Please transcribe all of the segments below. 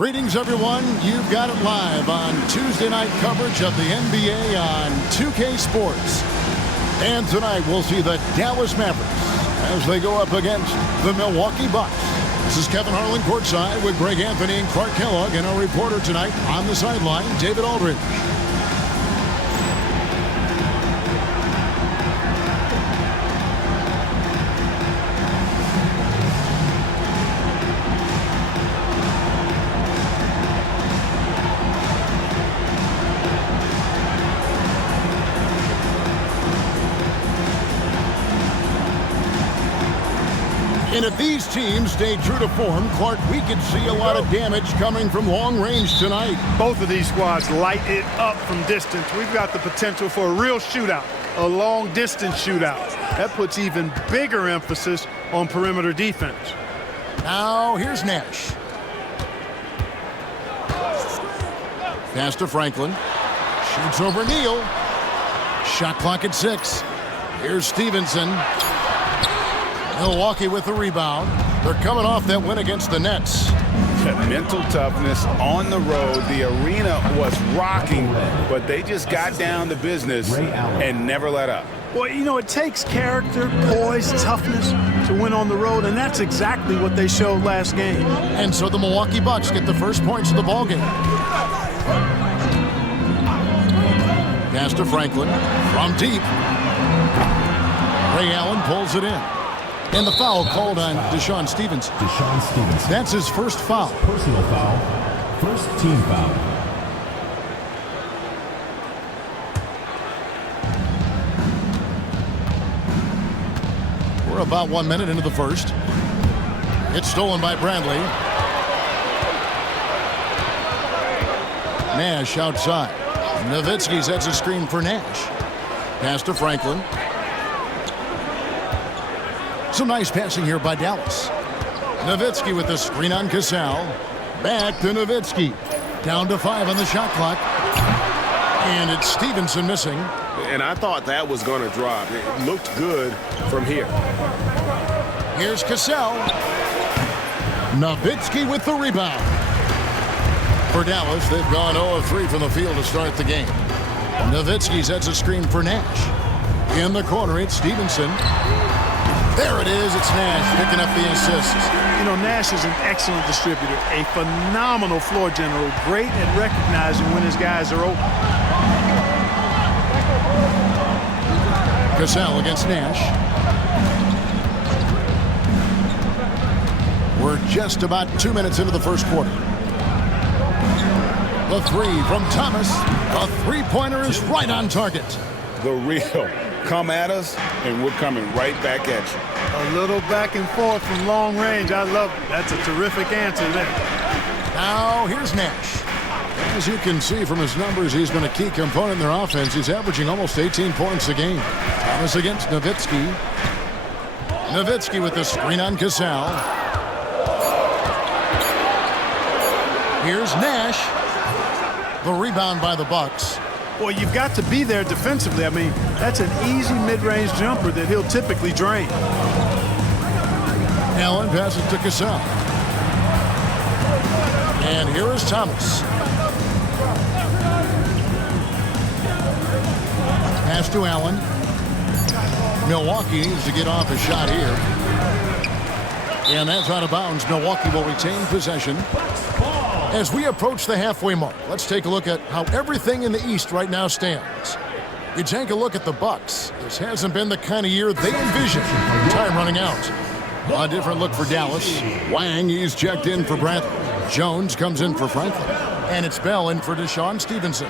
Greetings, everyone. You've got it live on Tuesday night coverage of the NBA on 2K Sports. And tonight we'll see the Dallas Mavericks as they go up against the Milwaukee Bucks. This is Kevin Harlan courtside with Greg Anthony and Clark Kellogg, and our reporter tonight on the sideline, David Aldridge. And if these teams stay true to form, Clark, we could see a lot of damage coming from long range tonight. Both of these squads light it up from distance. We've got the potential for a real shootout, a long distance shootout. That puts even bigger emphasis on perimeter defense. Now here's Nash. Pass to Franklin. Shoots over Neal. Shot clock at 6. Here's Stevenson. Milwaukee with the rebound. They're coming off that win against the Nets. Mental toughness on the road. The arena was rocking, but they just got down to business and never let up. Well, you know, it takes character, poise, toughness to win on the road, and that's exactly what they showed last game. And so the Milwaukee Bucks get the first points of the ballgame. Pass to Franklin from deep. Ray Allen pulls it in. And the foul called on Deshaun Stevenson. That's his first foul. Personal foul. First team foul. We're about 1 minute into the first. It's stolen by Bradley. Nash outside. Nowitzki sets a screen for Nash. Pass to Franklin. Some nice passing here by Dallas. Nowitzki with the screen on Cassell. Back to Nowitzki. Down to 5 on the shot clock. And it's Stevenson missing. And I thought that was going to drop. It looked good from here. Here's Cassell. Nowitzki with the rebound. For Dallas, they've gone 0 of 3 from the field to start the game. Nowitzki sets a screen for Nash. In the corner, it's Stevenson. There it is. It's Nash picking up the assist. You know, Nash is an excellent distributor, a phenomenal floor general, great at recognizing when his guys are open. Cassell against Nash. We're just about 2 minutes into the first quarter. The three from Thomas. A three-pointer is right on target. The real. Come at us, and we're coming right back at you. A little back and forth from long range. I love it. That's a terrific answer there. Now, here's Nash. As you can see from his numbers, he's been a key component in their offense. He's averaging almost 18 points a game. Thomas against Nowitzki. Nowitzki with the screen on Cassell. Here's Nash. The rebound by the Bucks. Well, you've got to be there defensively. I mean, that's an easy mid-range jumper that he'll typically drain. Allen passes to Cassell. And here is Thomas. Pass to Allen. Milwaukee needs to get off a shot here. And that's out of bounds. Milwaukee will retain possession. As we approach the halfway mark, let's take a look at how everything in the East right now stands. You take a look at the Bucks. This hasn't been the kind of year they envisioned. Time running out. A different look for Dallas. Wang, he's checked in for Bradley. Jones comes in for Franklin. And it's Bell in for Deshaun Stevenson.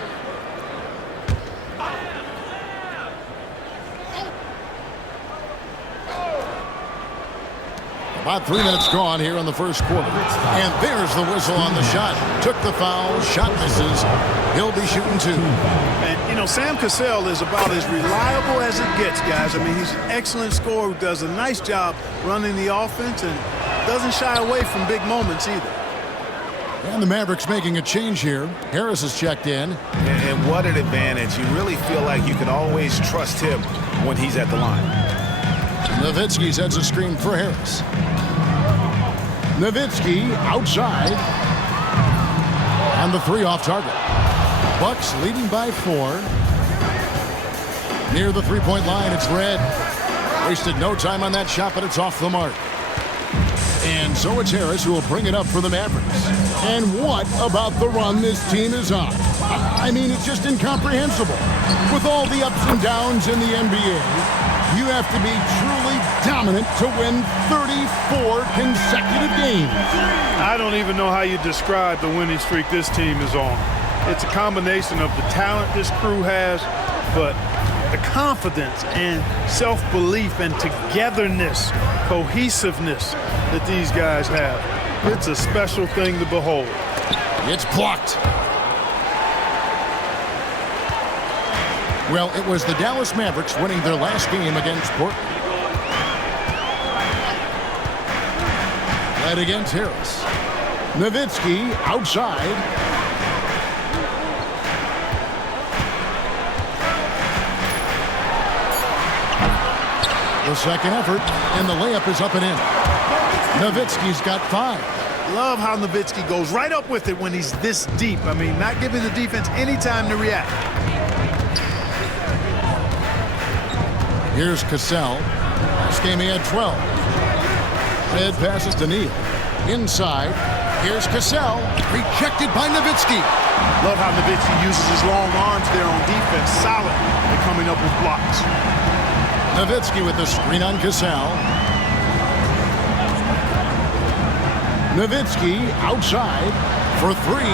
About 3 minutes gone here in the first quarter. And there's the whistle on the shot. Took the foul. Shot misses. He'll be shooting 2. And, you know, Sam Cassell is about as reliable as it gets, guys. I mean, he's an excellent scorer who does a nice job running the offense and doesn't shy away from big moments either. And the Mavericks making a change here. Harris has checked in. And what an advantage. You really feel like you can always trust him when he's at the line. Nowitzki sets a screen for Harris. Nowitzki outside. On the 3 off target. Bucks leading by 4. Near the three-point line, it's Red. Wasted no time on that shot, but it's off the mark. And so it's Harris who will bring it up for the Mavericks. And what about the run this team is on? I mean, it's just incomprehensible. With all the ups and downs in the NBA, you have to be truly dominant to win 34 consecutive games. I don't even know how you describe the winning streak this team is on. It's a combination of the talent this crew has, but the confidence and self-belief and togetherness, cohesiveness that these guys have. It's a special thing to behold. It's blocked. Well, it was the Dallas Mavericks winning their last game against Portland. Led against Harris. Nowitzki outside. The second effort, and the layup is up and in. Nowitzki's got 5. Love how Nowitzki goes right up with it when he's this deep. I mean, not giving the defense any time to react. Here's Cassell. Last game he had 12. Red passes to Neal. Inside. Here's Cassell. Rejected by Nowitzki. Love how Nowitzki uses his long arms there on defense. Solid at coming up with blocks. Nowitzki with the screen on Cassell. Nowitzki outside for 3.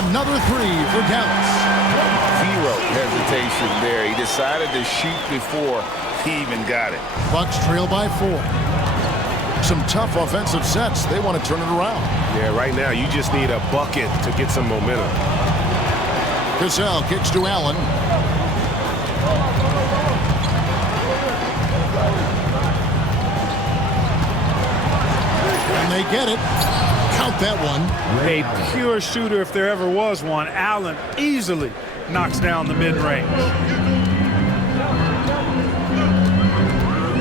Another 3 for Dallas. Zero hesitation there. He decided to shoot before he even got it. Bucks trail by 4. Some tough offensive sets. They want to turn it around. Yeah, right now you just need a bucket to get some momentum. Cassell kicks to Allen. And they get it. Count that one. A pure shooter if there ever was one. Allen easily knocks down the mid-range.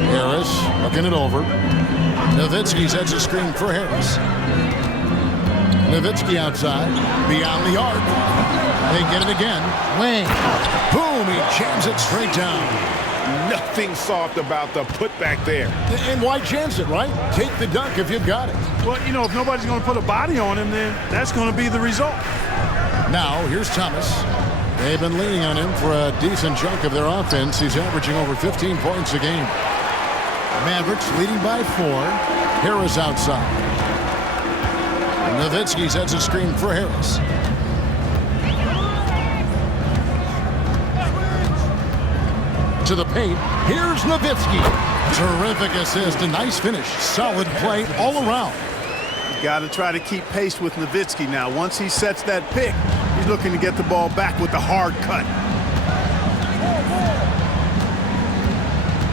Harris looking it over. Nowitzki sets a screen for Harris. Nowitzki outside, beyond the arc. They get it again. Wayne. Boom, he jams it straight down. Nothing soft about the putback there. And why chance it, right? Take the dunk if you've got it. Well, you know, if nobody's going to put a body on him, then that's going to be the result. Now, here's Thomas. They've been leaning on him for a decent chunk of their offense. He's averaging over 15 points a game. Mavericks leading by 4. Harris outside. Nowitzki sets a screen for Harris. To the paint. Here's Nowitzki. Terrific assist. A nice finish. Solid play all around. You got to try to keep pace with Nowitzki now. Once he sets that pick, he's looking to get the ball back with the hard cut.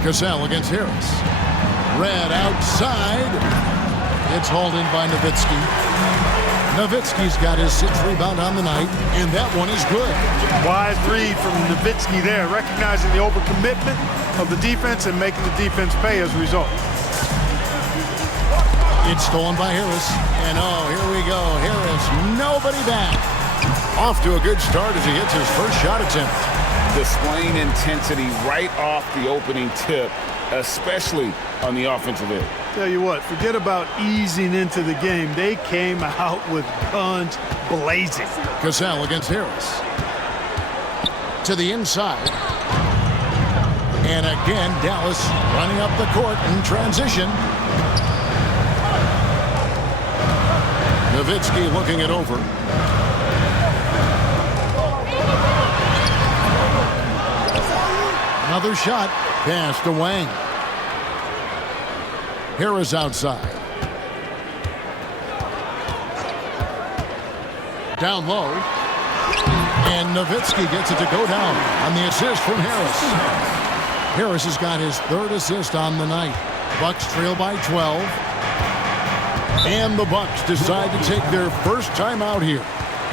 Cassell against Harris. Red outside. It's hauled in by Nowitzki. Nowitzki's got his 6th rebound on the night, and that one is good. Wise read from Nowitzki there, recognizing the overcommitment of the defense and making the defense pay as a result. It's stolen by Harris, and oh, here we go. Harris, nobody back. Off to a good start as he hits his first shot attempt. Displaying intensity right off the opening tip, especially on the offensive end. Tell you what, forget about easing into the game. They came out with guns blazing. Cassell against Harris. To the inside. And again, Dallas running up the court in transition. Nowitzki looking it over. Another shot. Pass to Wang. Harris outside. Down low. And Nowitzki gets it to go down on the assist from Harris. Harris has got his 3rd assist on the night. Bucks trail by 12. And the Bucks decide to take their first time out here.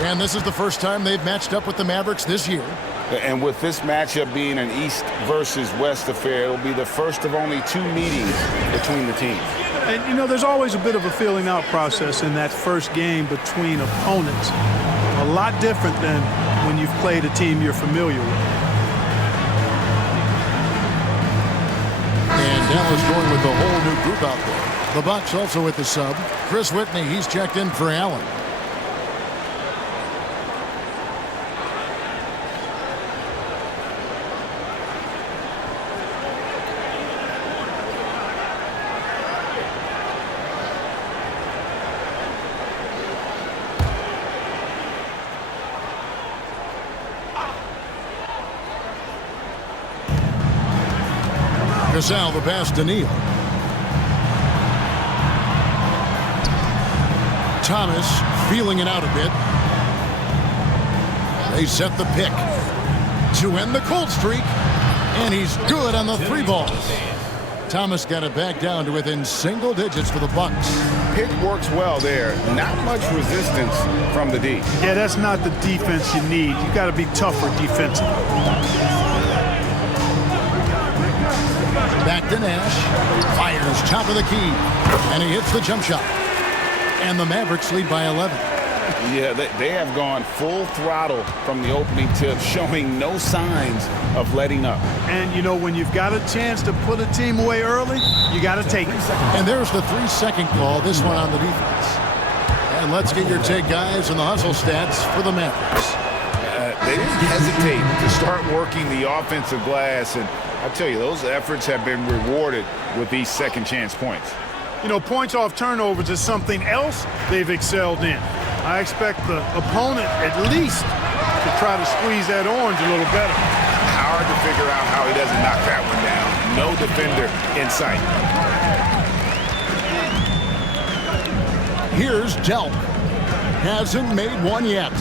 And this is the first time they've matched up with the Mavericks this year. And with this matchup being an East versus West affair, it'll be the first of only 2 meetings between the teams. And, you know, there's always a bit of a feeling out process in that first game between opponents. A lot different than when you've played a team you're familiar with. And Dallas going with the whole new group out there. The Bucks also with the sub. Chris Whitney, he's checked in for Allen. Gasol, the pass to Neal. Thomas feeling it out a bit. They set the pick to end the cold streak, and he's good on the 3 ball. Thomas got it back down to within single digits for the Bucks. Pick works well there. Not much resistance from the D. Yeah, that's not the defense you need. You got to be tougher defensively. Back to Nash. Fires top of the key. And he hits the jump shot. And the Mavericks lead by 11. Yeah, they have gone full throttle from the opening tip, showing no signs of letting up. And, you know, when you've got a chance to put a team away early, you got to take it. And there's the 3-second call, this one on the defense. And let's get your take, guys, on the hustle stats for the Mavericks. They didn't hesitate to start working the offensive glass, and I tell you, those efforts have been rewarded with these second chance points. You know, points off turnovers is something else they've excelled in. I expect the opponent at least to try to squeeze that orange a little better. Hard to figure out how he doesn't knock that one down. No defender in sight. Here's Delp. Hasn't made one yet.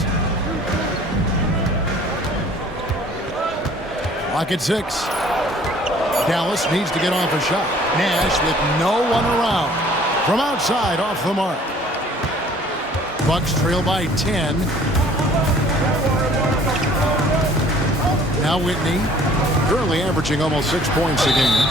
Clock at 6. Dallas needs to get off a shot. Nash with no one around. From outside, off the mark. Bucks trail by 10. Now Whitney, currently averaging almost 6 points a game.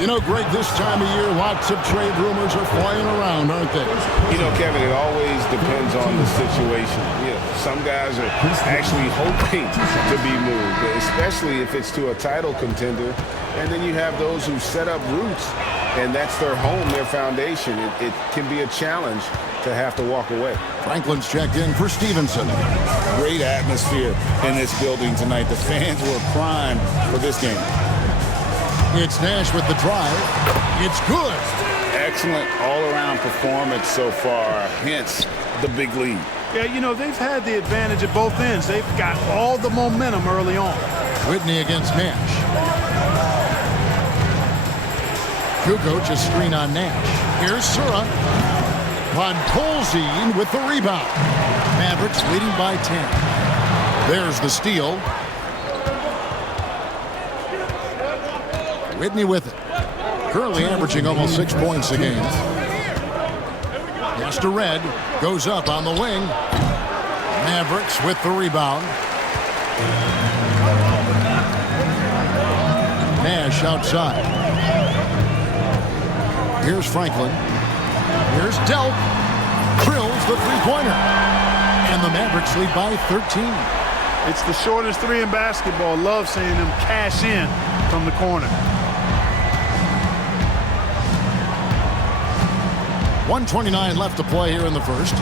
You know, Greg, this time of year, lots of trade rumors are flying around, aren't they? You know, Kevin, it always depends on the situation. You know, some guys are actually hoping to be moved, especially if it's to a title contender. And then you have those who set up roots, and that's their home, their foundation. It can be a challenge to have to walk away. Franklin's checked in for Stevenson. Great atmosphere in this building tonight. The fans were primed for this game. It's Nash with the drive. It's good. Excellent all-around performance so far, hence the big lead. Yeah, you know, they've had the advantage at both ends. They've got all the momentum early on. Whitney against Nash. Kukoc a screen on Nash. Here's Sura. Podkolzin with the rebound. Mavericks leading by 10. There's the steal. Whitney with it. Currently averaging almost 6 points a game. Pass to Red. Goes up on the wing. Mavericks with the rebound. Nash outside. Here's Franklin. Here's Delp. Drills the three-pointer. And the Mavericks lead by 13. It's the shortest 3 in basketball. Love seeing them cash in from the corner. 1:29 left to play here in the first.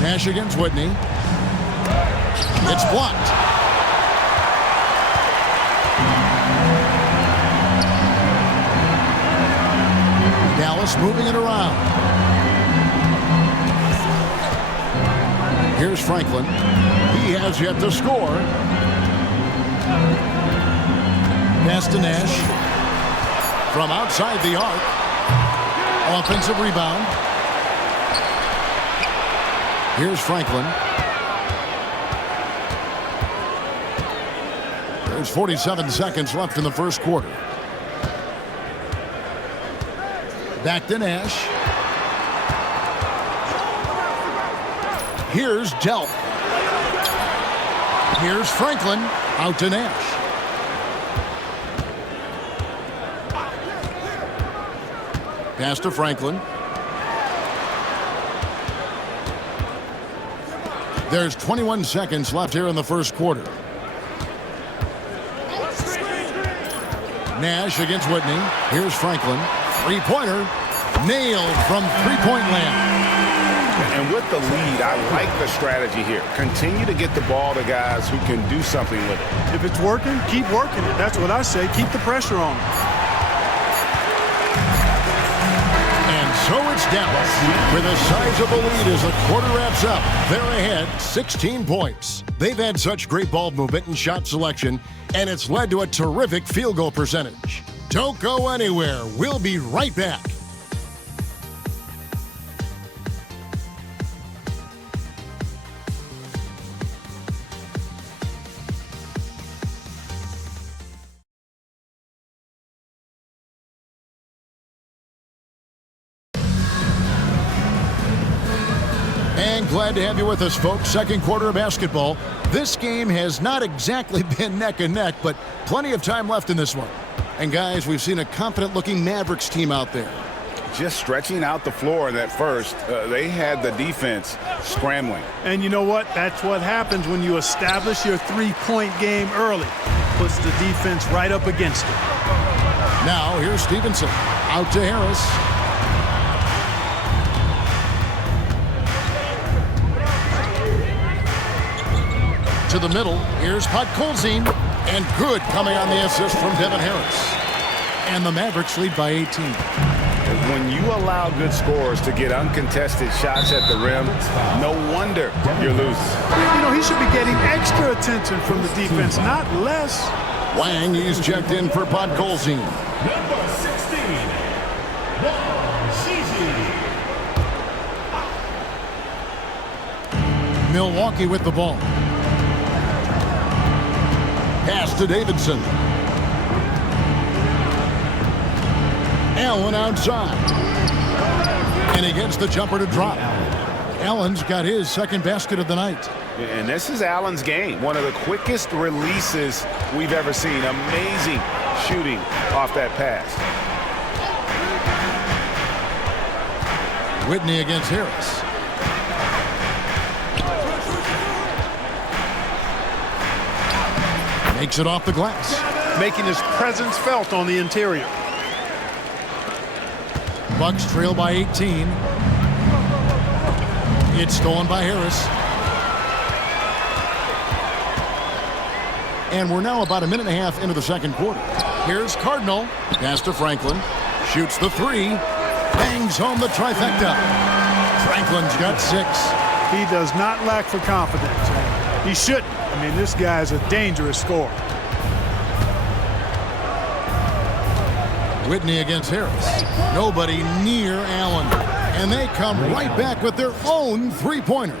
Nash against Whitney. It's blocked. Dallas moving it around. Here's Franklin. He has yet to score. Pass to Nash. From outside the arc. Offensive rebound. Here's Franklin. There's 47 seconds left in the first quarter. Back to Nash. Here's Delp. Here's Franklin. Out to Nash. Pass to Franklin. There's 21 seconds left here in the first quarter. Nash against Whitney. Here's Franklin. Three-pointer. Nailed from three-point land. And with the lead, I like the strategy here. Continue to get the ball to guys who can do something with it. If it's working, keep working it. That's what I say. Keep the pressure on them. And so it's Dallas with a sizable lead as the quarter wraps up. They're ahead 16 points. They've had such great ball movement and shot selection, and it's led to a terrific field goal percentage. Don't go anywhere. We'll be right back. And glad to have you with us, folks. Second quarter of basketball. This game has not exactly been neck and neck, but plenty of time left in this one. And guys, we've seen a confident-looking Mavericks team out there. Just stretching out the floor in that first. They had the defense scrambling. And you know what? That's what happens when you establish your three-point game early. Puts the defense right up against it. Now, here's Stevenson. Out to Harris. To the middle, here's Podkolzin, and good coming on the assist from Devin Harris. And the Mavericks lead by 18. When you allow good scorers to get uncontested shots at the rim, no wonder you're losing. You know, he should be getting extra attention from the defense, not less. Wang, he's checked in for Podkolzin. Number 16, Zizi. Milwaukee with the ball. Pass to Davidson. Allen outside. And he gets the jumper to drop. Allen's got his second basket of the night. And this is Allen's game. One of the quickest releases we've ever seen. Amazing shooting off that pass. Whitney against Harris. Makes it off the glass. Making his presence felt on the interior. Bucks trail by 18. It's stolen by Harris. And we're now about a minute and a half into the second quarter. Here's Cardinal. Pass to Franklin. Shoots the three. Bangs home the trifecta. Franklin's got 6. He does not lack for confidence. He shouldn't. I mean, this guy's a dangerous scorer. Whitney against Harris. Nobody near Allen. And they come right back with their own three-pointer.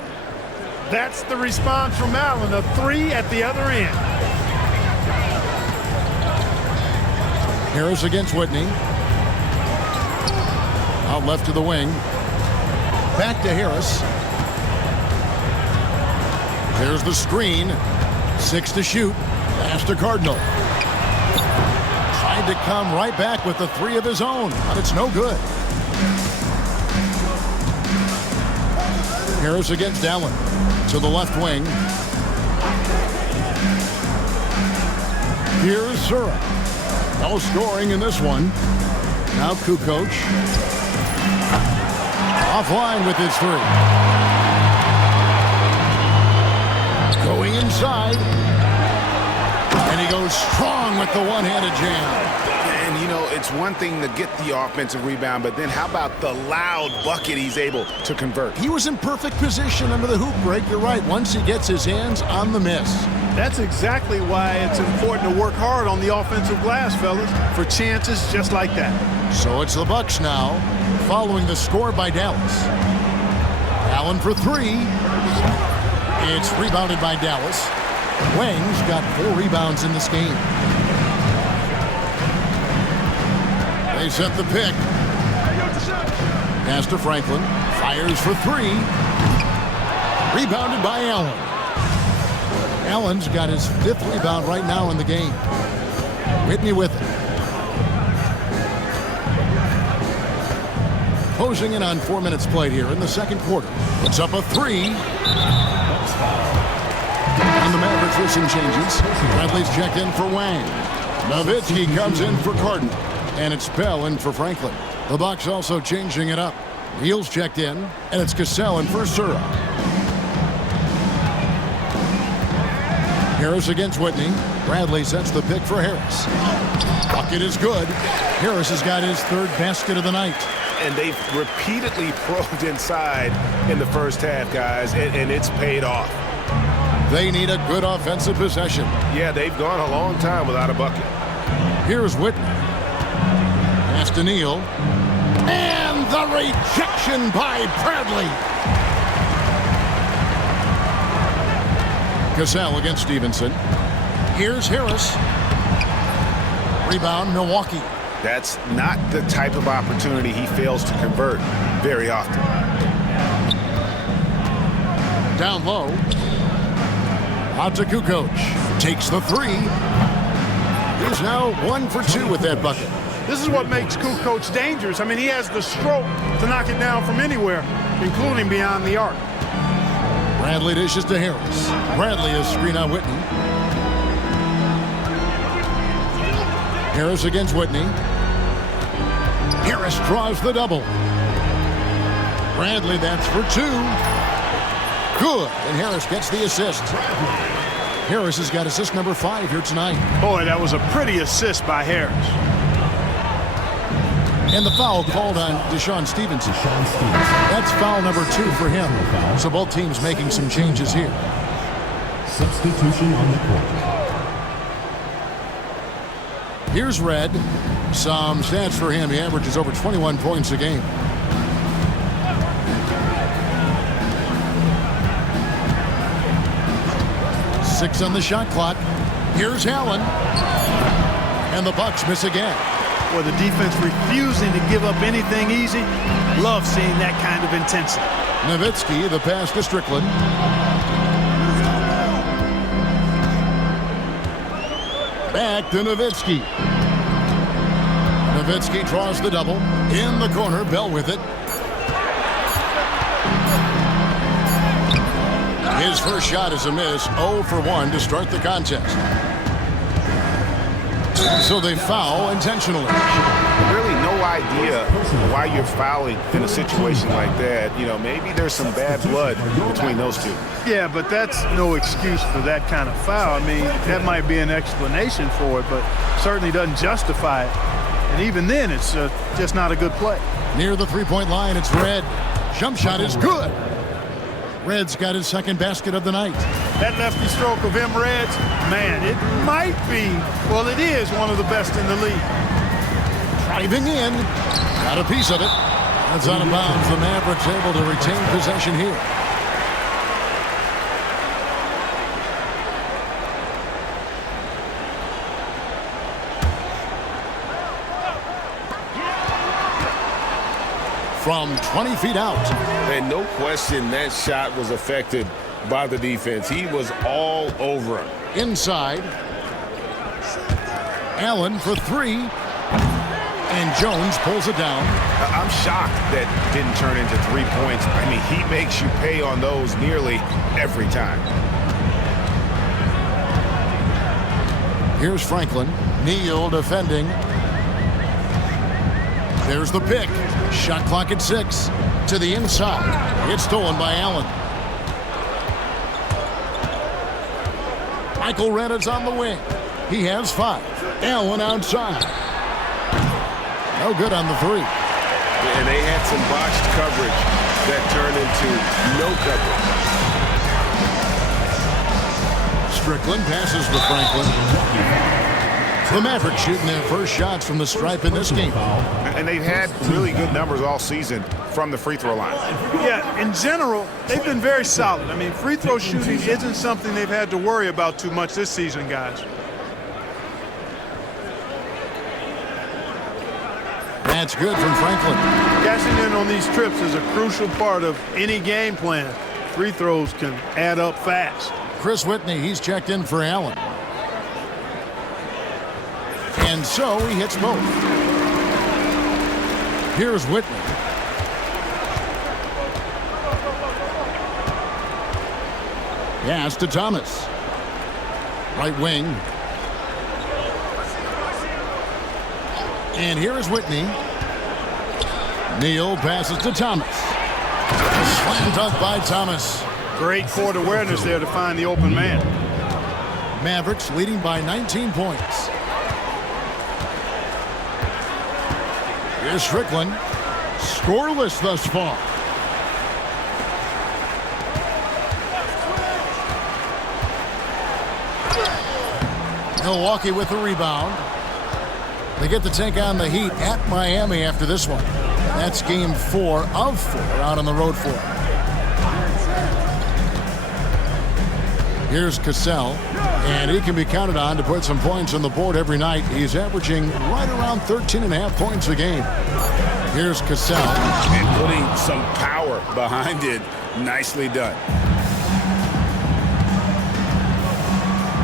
That's the response from Allen, a three at the other end. Harris against Whitney. Out left to the wing. Back to Harris. There's the screen. 6 to shoot. Pass to Cardinal. Tried to come right back with the 3 of his own, but it's no good. Harris against Allen. To the left wing. Here's Zura. No scoring in this one. Now Kukoc. Offline with his 3. Going inside. And he goes strong with the one-handed jam. And, you know, it's one thing to get the offensive rebound, but then how about the loud bucket he's able to convert? He was in perfect position under the hoop break. You're right. Once he gets his hands on the miss. That's exactly why it's important to work hard on the offensive glass, fellas, for chances just like that. So it's the Bucks now, following the score by Dallas. Allen for 3. It's rebounded by Dallas. Wang's got 4 rebounds in this game. They set the pick. Pass to Franklin. Fires for 3. Rebounded by Allen. Allen's got his 5th rebound right now in the game. Whitney with it. Closing in on 4 minutes played here in the second quarter. It's up a 3. And the Mavericks with some changes. Bradley's checked in for Wang. Nowitzki comes in for Carden. And it's Bell in for Franklin. The Bucks also changing it up. Neal's checked in. And it's Cassell in for Sura. Harris against Whitney. Bradley sets the pick for Harris. Bucket is good. Harris has got his 3rd basket of the night. And they've repeatedly probed inside in the first half, guys, and it's paid off. They need a good offensive possession. Yeah, they've gone a long time without a bucket. Here's Whitney. Pass to Neal. And the rejection by Bradley. Cassell against Stevenson. Here's Harris. Rebound, Milwaukee. That's not the type of opportunity he fails to convert very often. Down low. Out to Kukoc. Takes the 3. He's now 1 for 2 with that bucket. This is what makes Kukoc dangerous. I mean, he has the stroke to knock it down from anywhere, including beyond the arc. Bradley dishes to Harris. Bradley is screen on Whitney. Harris against Whitney. Harris draws the double. Bradley, that's for 2. Good, and Harris gets the assist. Harris has got assist number 5 here tonight. Boy, that was a pretty assist by Harris. And the foul called on Deshaun Stevenson. That's foul number 2 for him. So both teams making some changes here. Substitution on the court. Here's Red. Some stats for him. He averages over 21 points a game. Six on the shot clock. Here's Allen. And the Bucks miss again. Well, the defense refusing to give up anything easy. Love seeing that kind of intensity. Nowitzki, the pass to Strickland. Back to Nowitzki. Nowitzki draws the double. In the corner, Bell with it. His first shot is a miss. 0 for 1 to start the contest. So they foul intentionally. Really no idea why you're fouling in a situation like that. You know, maybe there's some bad blood between those two. Yeah, but that's no excuse for that kind of foul. I mean, that might be an explanation for it, but certainly doesn't justify it. And even then, it's just not a good play. Near the three-point line, it's Red. Jump shot is good. Red's got his 2nd basket of the night. That lefty stroke of M. Red's, man, it might be, well, it is one of the best in the league. Driving in. Got a piece of it. That's out of bounds. The Mavericks able to retain possession here. From 20 feet out. And no question that shot was affected by the defense. He was all over him. Inside. Allen for 3. And Jones pulls it down. I'm shocked that didn't turn into 3 points. I mean, he makes you pay on those nearly every time. Here's Franklin. Neal defending. There's the pick. Shot clock at 6. To the inside. It's stolen by Allen. Michael Reddit's on the wing. He has 5. Allen outside. No good on the 3. And they had some botched coverage that turned into no coverage. Strickland passes to Franklin. The Mavericks shooting their first shots from the stripe in this game. And they've had really good numbers all season from the free throw line. Yeah, in general, they've been very solid. I mean, free throw shooting isn't something they've had to worry about too much this season, guys. That's good from Franklin. Cashing in on these trips is a crucial part of any game plan free throws can add up fast. Chris Whitney, he's checked in for Allen. And so he hits both. Here's Whitney. Pass to Thomas. Right wing. And here is Whitney. Neal passes to Thomas. Slam dunk by Thomas. Great court awareness there to find the open man. Mavericks leading by 19 points. Here's Strickland. Scoreless thus far. Milwaukee with the rebound. They get to take on the Heat at Miami after this one. That's game 4 of 4 out on the road for them. Here's Cassell, and he can be counted on to put some points on the board every night. He's averaging right around 13.5 points a game. Here's Cassell. And putting some power behind it. Nicely done.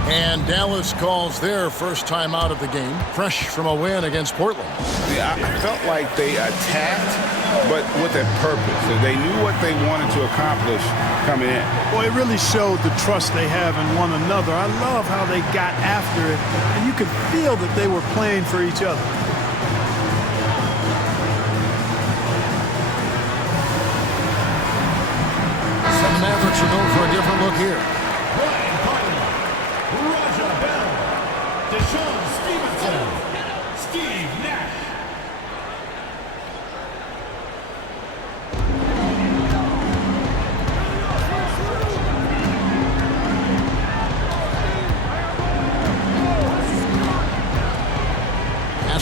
And Dallas calls their first time out of the game, fresh from a win against Portland. Yeah, I felt like they attacked, but with a purpose. They knew what they wanted to accomplish coming in. Boy, it really showed the trust they have in one another. I love how they got after it, and you could feel that they were playing for each other. So the Mavericks are going for a different look here.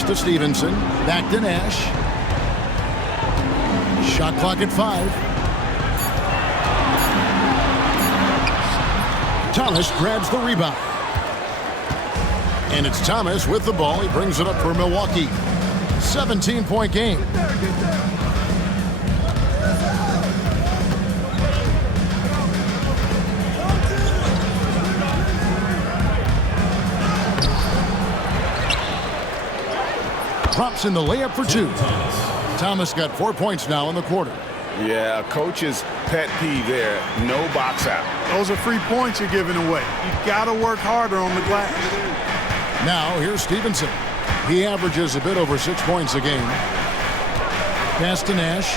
To Stevenson, back to Nash. Shot clock at 5. Thomas grabs the rebound. And it's Thomas with the ball. He brings it up for Milwaukee. 17-point game. Drops in the layup for 2. Thomas got 4 points now in the quarter. Yeah, coach's pet peeve there. No box out. Those are free points you're giving away. You got to work harder on the glass. Now here's Stevenson. He averages a bit over 6 points a game. Pass to Nash.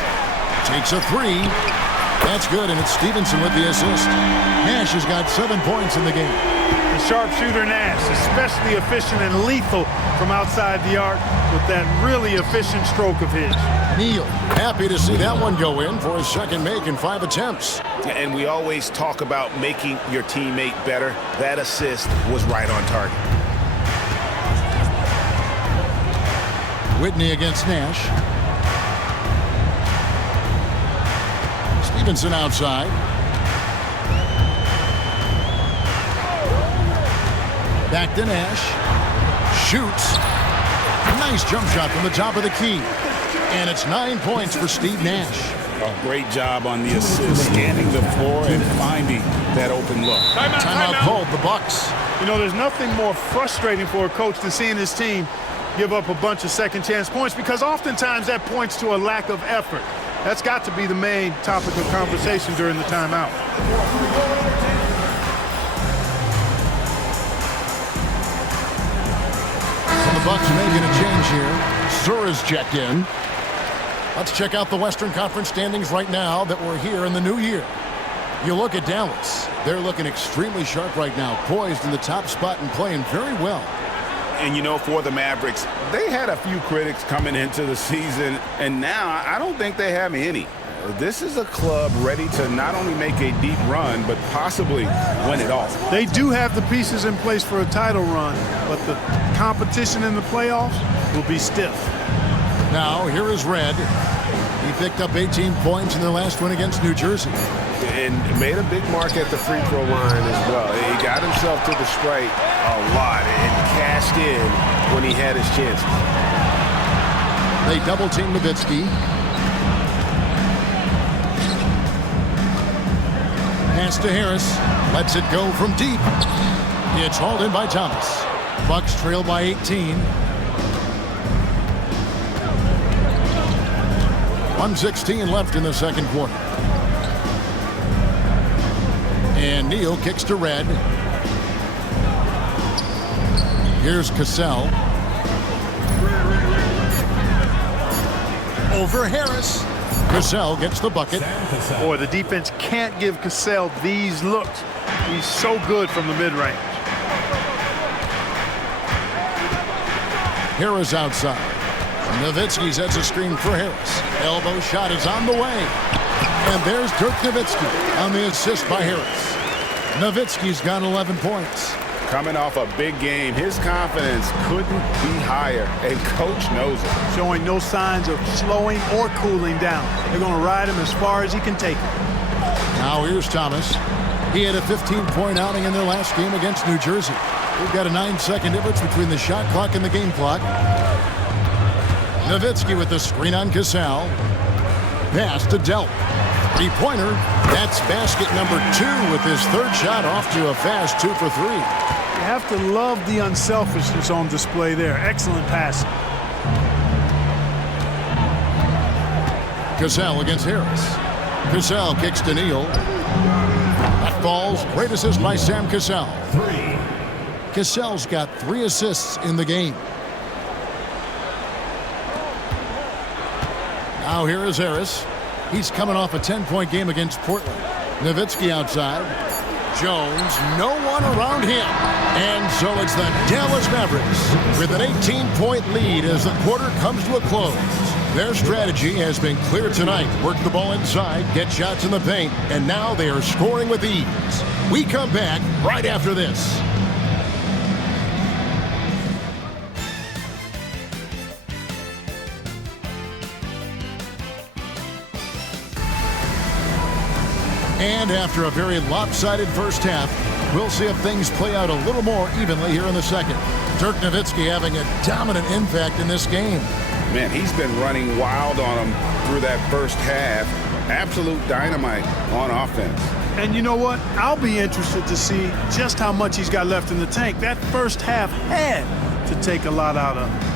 Takes a 3. That's good, and it's Stevenson with the assist. Nash has got 7 points in the game. The sharpshooter Nash, especially efficient and lethal from outside the arc with that really efficient stroke of his. Neal, happy to see that one go in for his second make in 5 attempts. And we always talk about making your teammate better. That assist was right on target. Whitney against Nash. Stevenson outside. Back to Nash. Shoots. Nice jump shot from the top of the key. And it's 9 points for Steve Nash. A great job on the assist, scanning the floor and finding that open look. Timeout called, the Bucks. You know, there's nothing more frustrating for a coach than seeing his team give up a bunch of second chance points, because oftentimes that points to a lack of effort. That's got to be the main topic of conversation during the timeout. The Bucks making a change here. Zura's checked in. Let's check out the Western Conference standings right now that we're here in the new year. You look at Dallas. They're looking extremely sharp right now, poised in the top spot and playing very well. And, you know, for the Mavericks, they had a few critics coming into the season, and now I don't think they have any. This is a club ready to not only make a deep run, but possibly win it all. They do have the pieces in place for a title run, but the competition in the playoffs will be stiff. Now, here is Red. He picked up 18 points in their last win against New Jersey. And made a big mark at the free throw line as well. He got himself to the strike a lot and cashed in when he had his chances. They double-team Nowitzki. Pass to Harris. Lets it go from deep. It's hauled in by Thomas. Bucks trail by 18. 1:16 left in the second quarter. And Neal kicks to Red. Here's Cassell. Over Harris. Cassell gets the bucket. Boy, the defense can't give Cassell these looks. He's so good from the mid-range. Harris outside. Nowitzki sets a screen for Harris. Elbow shot is on the way. And there's Dirk Nowitzki on the assist by Harris. Nowitzki's got 11 points. Coming off a big game, his confidence couldn't be higher, and coach knows it. Showing no signs of slowing or cooling down. They're going to ride him as far as he can take him. Now here's Thomas. He had a 15-point outing in their last game against New Jersey. We've got a 9-second difference between the shot clock and the game clock. Nowitzki with the screen on Cassell. Pass to Delp. Three-pointer. That's basket number 2 with his third shot off to a fast 2 for 3. You have to love the unselfishness on display there. Excellent passing. Cassell against Harris. Cassell kicks to Neal. That falls. Great assist by Sam Cassell. 3. Cassell's got 3 assists in the game. Now here is Harris. He's coming off a 10-point game against Portland. Nowitzki outside. Jones, no one around him. And so it's the Dallas Mavericks with an 18-point lead as the quarter comes to a close. Their strategy has been clear tonight. Work the ball inside, get shots in the paint, and now they are scoring with ease. We come back right after this. And after a very lopsided first half, we'll see if things play out a little more evenly here in the second. Dirk Nowitzki having a dominant impact in this game. Man, he's been running wild on him through that first half. Absolute dynamite on offense. And you know what? I'll be interested to see just how much he's got left in the tank. That first half had to take a lot out of him.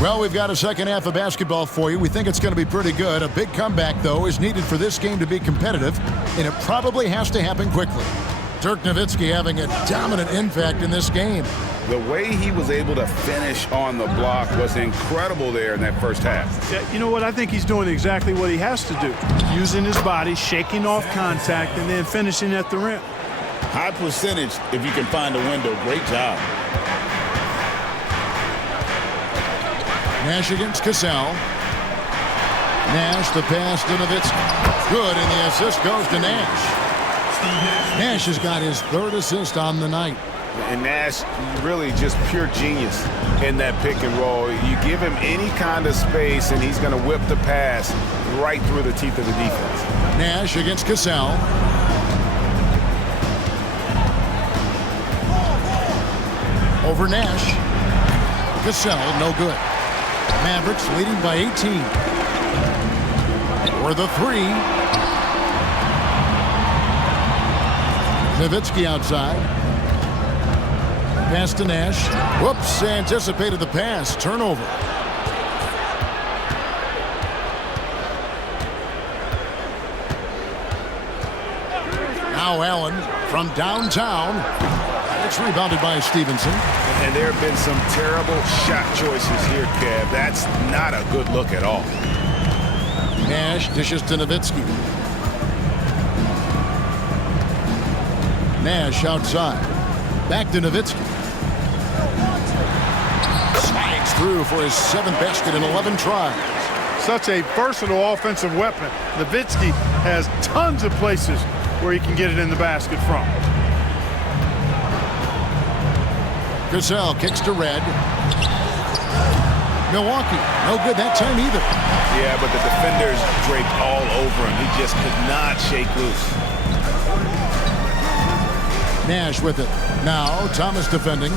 Well, we've got a second half of basketball for you. We think it's going to be pretty good. A big comeback, though, is needed for this game to be competitive, and it probably has to happen quickly. Dirk Nowitzki having a dominant impact in this game. The way he was able to finish on the block was incredible there in that first half. Yeah, you know what? I think he's doing exactly what he has to do. Using his body, shaking off contact, and then finishing at the rim. High percentage if you can find a window. Great job. Nash against Cassell. Nash, the pass to Nowitzki. Good, and the assist goes to Nash. Nash has got his third assist on the night. And Nash, really just pure genius in that pick and roll. You give him any kind of space, and he's going to whip the pass right through the teeth of the defense. Nash against Cassell. Over Nash. Cassell, no good. Mavericks leading by 18. For the 3. Nowitzki outside. Pass to Nash. Whoops, anticipated the pass. Turnover. Now Allen from downtown. It's rebounded by Stevenson. And there have been some terrible shot choices here, Kev. That's not a good look at all. Nash dishes to Nowitzki. Nash outside. Back to Nowitzki. Slides through for his 7th basket in 11 tries. such a versatile offensive weapon. Nowitzki has tons of places where he can get it in the basket from. Cassell kicks to Red. Milwaukee, no good that time either. Yeah, but the defenders draped all over him. He just could not shake loose. Nash with it. Now Thomas defending.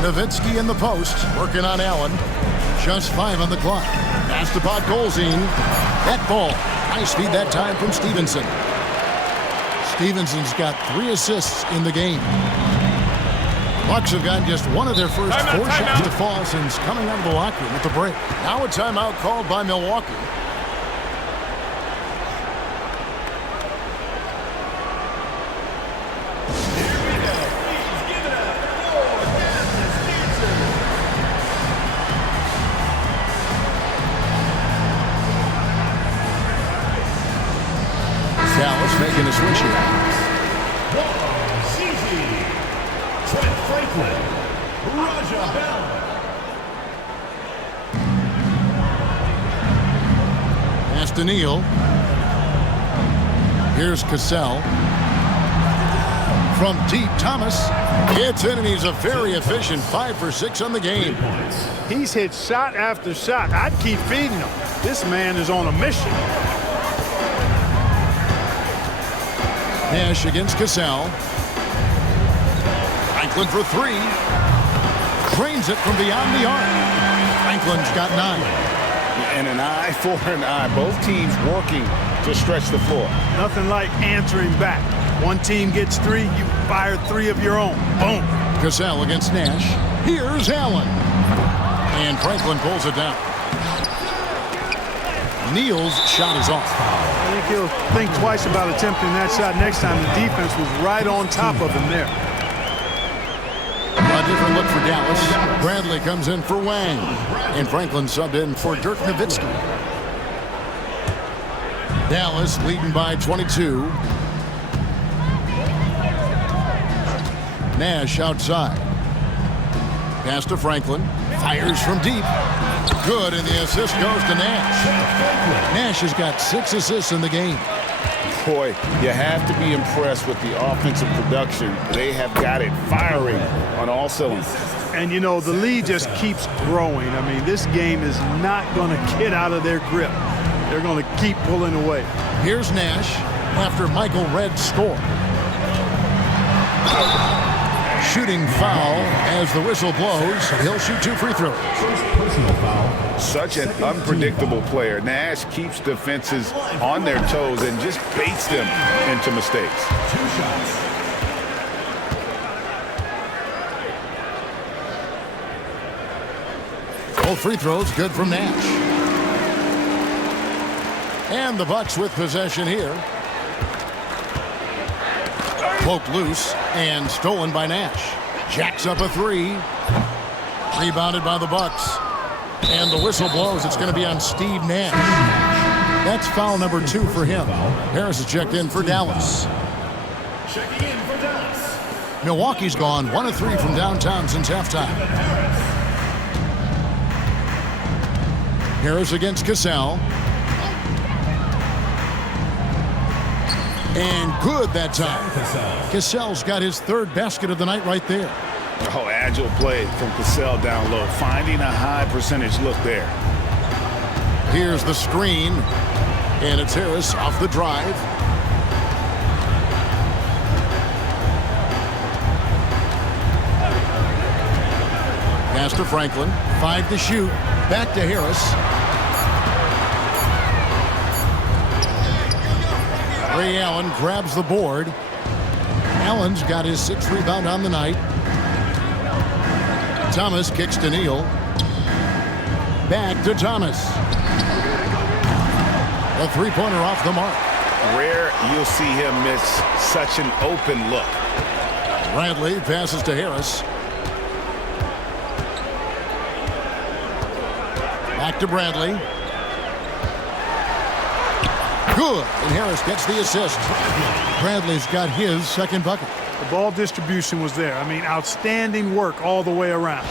Nowitzki in the post, working on Allen. Just 5 on the clock. Pass to Podkolzin. That ball. Nice feed that time from Stevenson. Stevenson's got 3 assists in the game. Bucks have gotten just one of their first 4 shots to fall since coming out of the locker room at the break. Now a timeout called by Milwaukee. Dallas making a switch here. Pass to Neal. Here's Cassell. From deep, Thomas gets in, and he's a very efficient 5 for 6 on the game. He's hit shot after shot. I'd keep feeding him. This man is on a mission. Nash against Cassell. Franklin for 3. Drains it from beyond the arc. Franklin's got 9. And an eye for an eye. Both teams working to stretch the floor. Nothing like answering back. One team gets 3, you fire 3 of your own. Boom. Cassell against Nash. Here's Allen. And Franklin pulls it down. Neal's shot is off. I think he'll think twice about attempting that shot next time. The defense was right on top of him there. A different look for Dallas. Bradley comes in for Wang. And Franklin subbed in for Dirk Nowitzki. Dallas leading by 22. Nash outside. Pass to Franklin. Fires from deep. Good, and the assist goes to Nash. Nash has got 6 assists in the game. Boy, you have to be impressed with the offensive production. They have got it firing on all cylinders. And, you know, the lead just keeps growing. I mean, this game is not going to get out of their grip. They're going to keep pulling away. Here's Nash after Michael Red's score. Shooting foul as the whistle blows. He'll shoot 2 free throws. Personal foul. Such an unpredictable player. Nash keeps defenses on their toes and just baits them into mistakes. 2 shots. Both free throws good from Nash. And the Bucks with possession here. Poked loose and stolen by Nash. Jacks up a 3. Rebounded by the Bucks. And the whistle blows. It's going to be on Steve Nash. That's foul number 2 for him. Harris is checked in for Dallas. Checking in for Dallas. Milwaukee's gone 1 of 3 from downtown since halftime. Harris against Cassell. And good that time. Cassell's got his 3rd basket of the night right there. Oh, agile play from Cassell down low, finding a high percentage look there. Here's the screen, and it's Harris off the drive. Pass to Franklin, 5 to shoot, back to Harris. Ray Allen grabs the board. Allen's got his 6th rebound on the night. Thomas kicks to Neal. Back to Thomas. A 3-pointer off the mark. Rare you'll see him miss such an open look. Bradley passes to Harris. Back to Bradley. Good, and Harris gets the assist. Bradley's got his 2nd bucket. The ball distribution was there. I mean, outstanding work all the way around.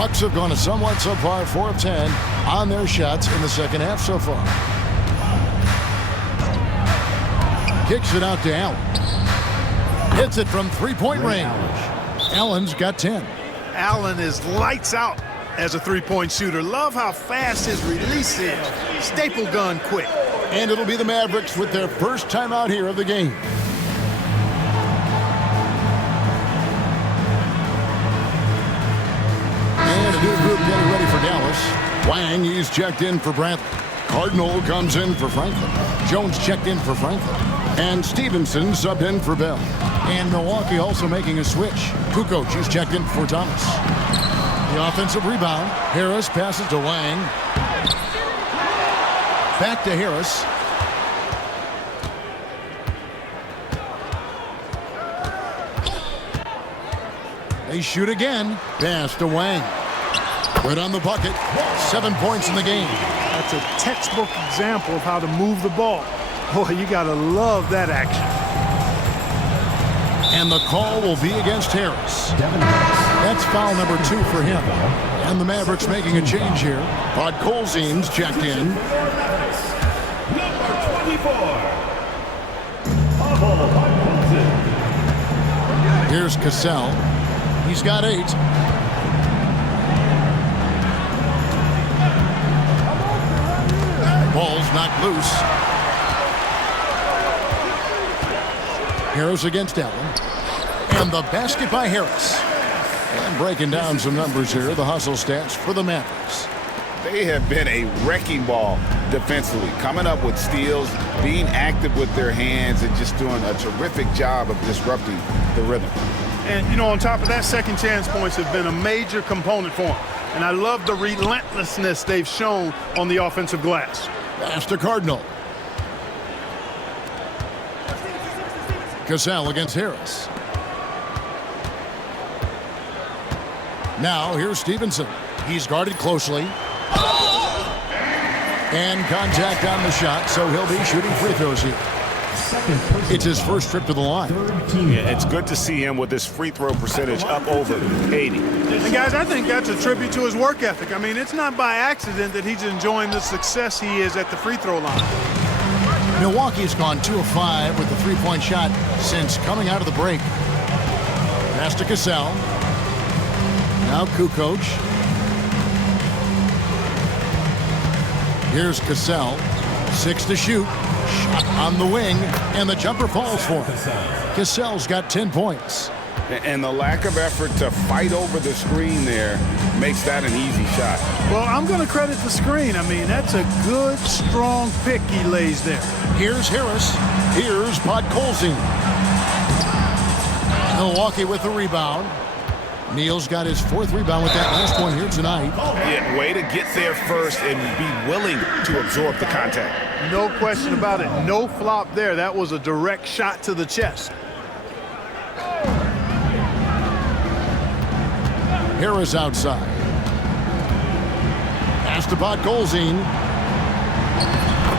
Bucks have gone a somewhat subpar 4 of 10 on their shots in the second half so far. Kicks it out to Allen. Hits it from three-point range. Allen's got 10. Allen is lights out as a three-point shooter. Love how fast his release is. Staple gun quick. And it'll be the Mavericks with their first timeout here of the game. And a new group getting ready for Dallas. Wang, he's checked in for Bradley. Cardinal comes in for Franklin. Jones checked in for Franklin. And Stevenson subbed in for Bell. And Milwaukee also making a switch. Kukoc is checked in for Thomas. The offensive rebound. Harris passes to Wang. Back to Harris. They shoot again. Pass to Wang. Good on the bucket. 7 points in the game. That's a textbook example of how to move the ball. Boy, you gotta love that action. And the call will be against Harris. That's foul number 2 for him. And the Mavericks making a change here. Podkolzin's checked in. Number 24. Here's Cassell. He's got 8. Ball's knocked loose. Harris against Allen. And the basket by Harris. And breaking down some numbers here, the hustle stats for the Mavericks. They have been a wrecking ball defensively, coming up with steals, being active with their hands, and just doing a terrific job of disrupting the rhythm. And, you know, on top of that, second chance points have been a major component for them. And I love the relentlessness they've shown on the offensive glass. Pass to Cardinal. Cassell against Harris. Now here's Stevenson. He's guarded closely. And contact on the shot, so he'll be shooting free throws here. It's his first trip to the line. Yeah, it's good to see him with his free throw percentage up over 80. And guys, I think that's a tribute to his work ethic. I mean, it's not by accident that he's enjoying the success he is at the free throw line. Milwaukee's gone 2 of 5 with the three-point shot since coming out of the break. Pass to Cassell. Now Kukoc. Here's Cassell. 6 to shoot. Shot on the wing, and the jumper falls for him. Cassell's got 10 points. And the lack of effort to fight over the screen there makes that an easy shot. Well, I'm going to credit the screen. I mean, that's a good, strong pick he lays there. Here's Harris. Here's Podkolzin. Milwaukee with the rebound. Neal's got his 4th rebound with that last one here tonight. Yeah, way to get there first and be willing to absorb the contact. No question about it. No flop there. That was a direct shot to the chest. Harris outside. Pass to Podkolzin.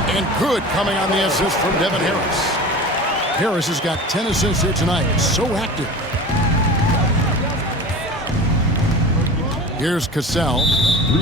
And good coming on the assist from Devin Harris. Harris has got 10 assists here tonight. So active. Here's Cassell.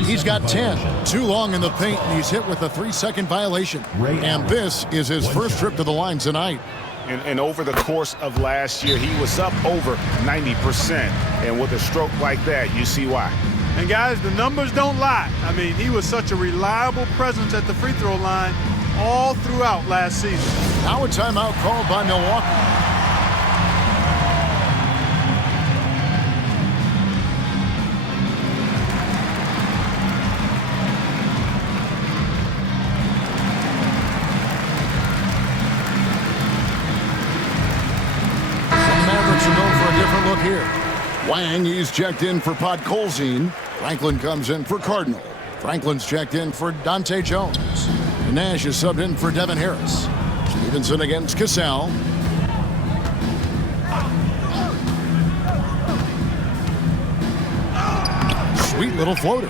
He's got 10. Too long in the paint, and he's hit with a 3-second violation. And this is his first trip to the line tonight. And over the course of last year, he was up over 90%. And with a stroke like that, you see why. And guys, the numbers don't lie. I mean, he was such a reliable presence at the free throw line all throughout last season. Now a timeout called by Milwaukee. Look here. Wang, he's checked in for Podkolzin. Franklin comes in for Cardinal. Franklin's checked in for Dante Jones. Nash is subbed in for Devin Harris. Stevenson against Cassell. Sweet little floater.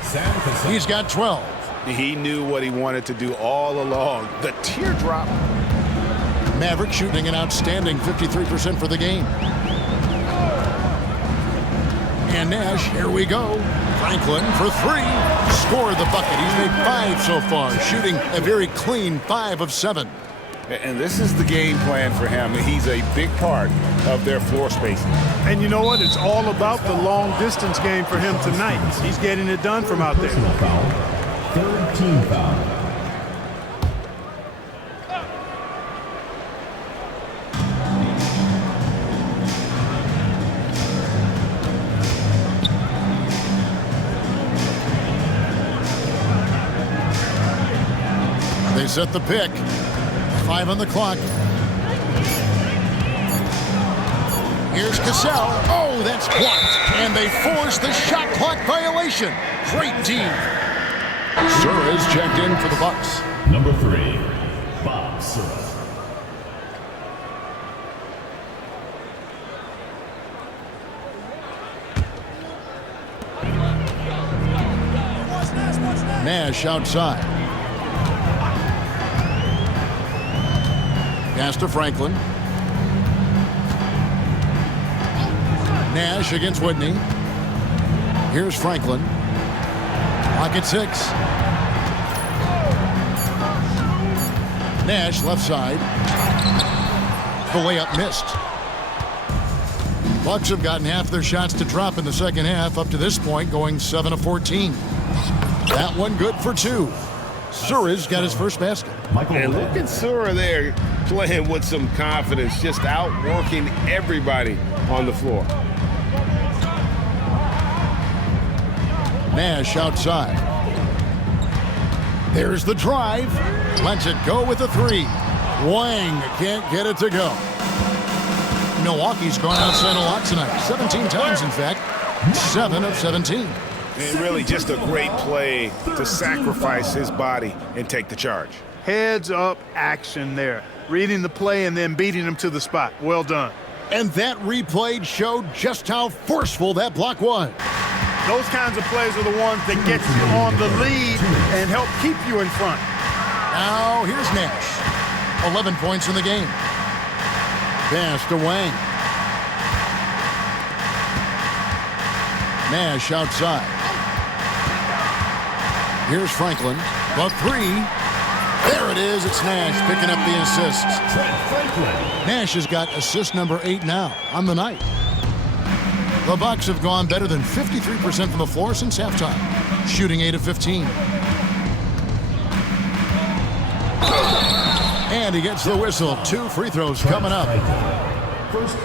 He's got 12. He knew what he wanted to do all along. The teardrop. Maverick shooting an outstanding 53% for the game. And Nash, here we go. Franklin for three. Scored the bucket. He's made 5 so far, shooting a very clean 5 of 7. And this is the game plan for him. He's a big part of their floor spacing. And you know what? It's all about the long distance game for him tonight. He's getting it done from out there. Personal foul. Third team foul. They set the pick. 5 on the clock. Here's Cassell. Oh, that's blocked. And they force the shot clock violation. Great team. Sura is checked in for the Bucks. Number 3, Bob Sura. Nash outside. Pass to Franklin. Nash against Whitney. Here's Franklin. Pocket 6. Nash left side. The layup missed. Bucks have gotten half their shots to drop in the second half, up to this point going 7 of 14. That one good for 2. Sura's got his first basket. And look at Sura there playing with some confidence, just outworking everybody on the floor. Nash outside. There's the drive. Lets it go with a 3. Wang can't get it to go. Milwaukee's gone outside a lot tonight. 17 times, in fact. 7 of 17. And really just a great play to sacrifice his body and take the charge. Heads up action there. Reading the play and then beating him to the spot. Well done. And that replay showed just how forceful that block was. Those kinds of plays are the ones that get you on the lead and help keep you in front. Now here's Nash. 11 points in the game. Pass to Wang. Nash outside. Here's Franklin. The 3. There it is. It's Nash picking up the assists. Nash has got assist number 8 now on the night. The Bucks have gone better than 53% from the floor since halftime, shooting 8 of 15. And he gets the whistle. 2 free throws coming up.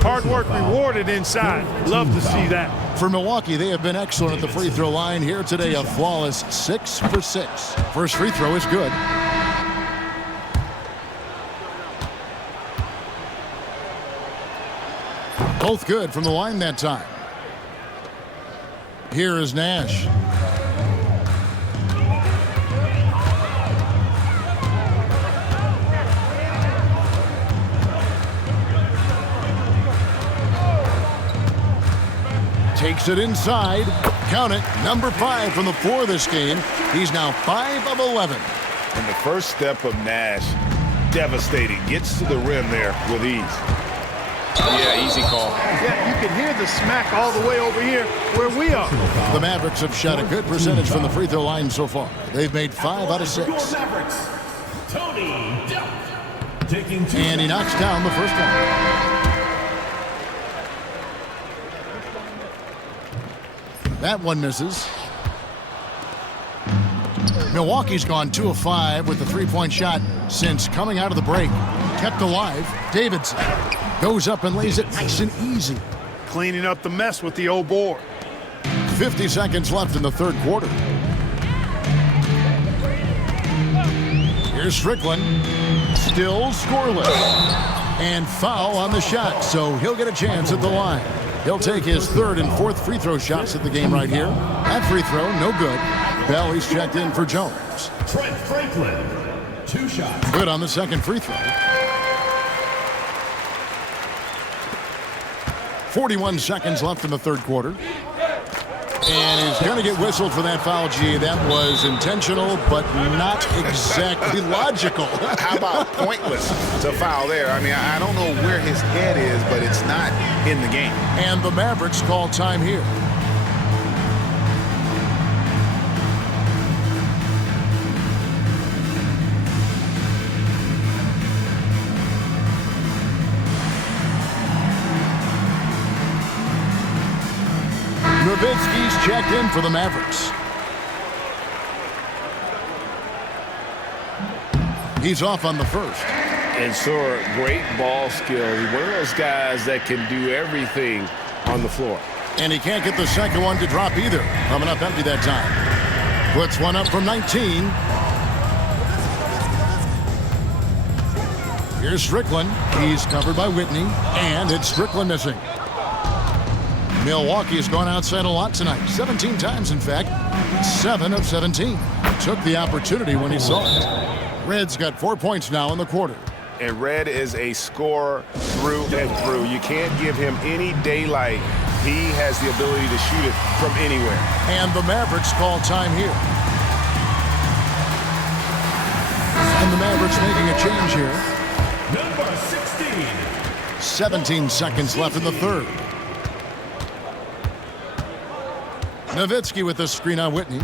Hard work rewarded inside. Love to see that. For Milwaukee, they have been excellent at the free throw line here today. A flawless 6 for 6. First free throw is good. Both good from the line that time. Here is Nash. Takes it inside. Count it. Number 5 from the floor this game. He's now 5 of 11. And the first step of Nash, devastating. Gets to the rim there with ease. Yeah, easy call. Yeah, you can hear the smack all the way over here where we are. The Mavericks have shot a good percentage from the free throw line so far. They've made 5 out of 6. And he knocks down the first one. That one misses. Milwaukee's gone 2 of 5 with the 3-point shot since coming out of the break. Kept alive. Davidson goes up and lays it nice and easy. Cleaning up the mess with the old board. 50 seconds left in the third quarter. Here's Strickland. Still scoreless. And foul on the shot, so he'll get a chance at the line. He'll take his 3rd and 4th free throw shots at the game right here. That free throw, no good. Bell, he's checked in for Jones. Trent Franklin, 2 shots. Good on the second free throw. 41 seconds left in the third quarter. And he's going to get whistled for that foul, G. That was intentional, but not exactly logical. How about pointless to foul there? I mean, I don't know where his head is, but it's not in the game. And the Mavericks call time here. Nowitzki's checked in for the Mavericks. He's off on the first. And so great ball skills. One of those guys that can do everything on the floor. And he can't get the second one to drop either. Coming up empty that time. Puts one up from 19. Here's Strickland. He's covered by Whitney. And it's Strickland missing. Milwaukee has gone outside a lot tonight. 17 times, in fact. 7 of 17. Took the opportunity when he saw it. Red's got 4 points now in the quarter. And Red is a scorer through and through. You can't give him any daylight. He has the ability to shoot it from anywhere. And the Mavericks call time here. And the Mavericks making a change here. Number 16. 17 seconds left in the third. Nowitzki with the screen on Whitney.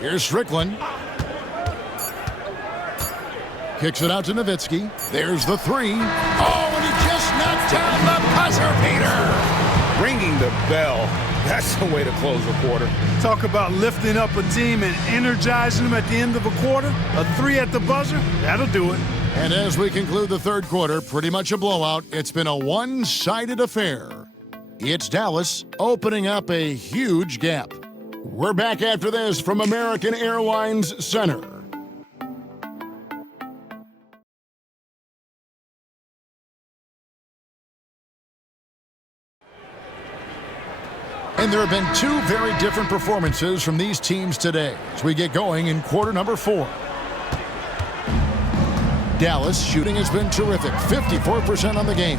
Here's Strickland. Kicks it out to Nowitzki. There's the three. Oh, and he just knocked down the buzzer beater. Ringing the bell. That's the way to close the quarter. Talk about lifting up a team and energizing them at the end of a quarter. A three at the buzzer, that'll do it. And as we conclude the third quarter, pretty much a blowout. It's been a one-sided affair. It's Dallas opening up a huge gap. We're back after this from American Airlines Center. And there have been two very different performances from these teams today as we get going in quarter number 4. Dallas shooting has been terrific, 54% on the game.